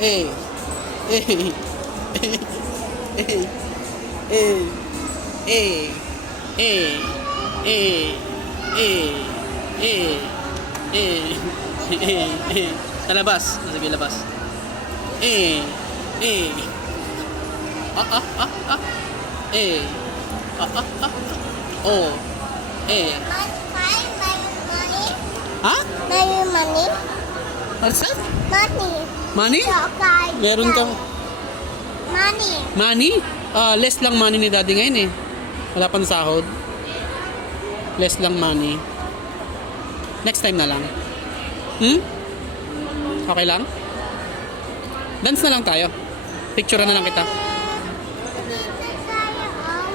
Eh. Eh. Eh. Eh. Eh. Eh. Eh. Eh. Eh. Eh. Eh. Eh. Sa labas. Sige, labas. Eh. Eh. Ah, ah, ah, ah. Eh. Ah, ah, ah, ah. Oh. Eh. Money? Ha? Money? What's that? Money. Money? Okay. Meron kang Money. money? Less lang money ni daddy ngayon eh. Wala pang sahod. Less lang money. Next time na lang. Hmm? Okay lang? Dance na lang tayo. Picture na lang kita.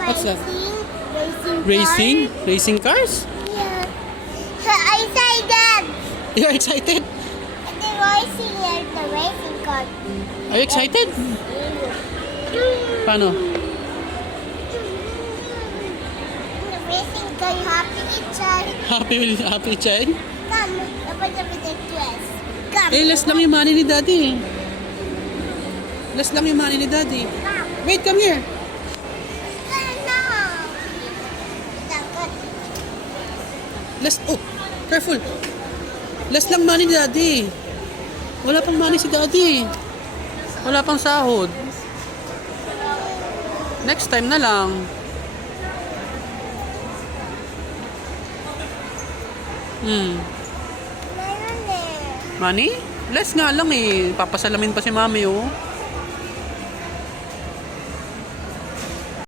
What's that? Racing. Racing cars? Yeah. I excited. You're excited? The racing is the racing car. Are you excited? Paano? The racing car happy inside. Happy child? Come, open up the dress. Come. Eh, less lang yung money ni daddy. Less lang yung money ni daddy. Come. Wait, come here. No. Dapat. Less, oh, careful. Less lang money ni daddy. Wala pang money si daddy. Wala pang sahod. Next time na lang. Meron eh. Money? Less nga lang eh. Papasalamin pa si mami oh.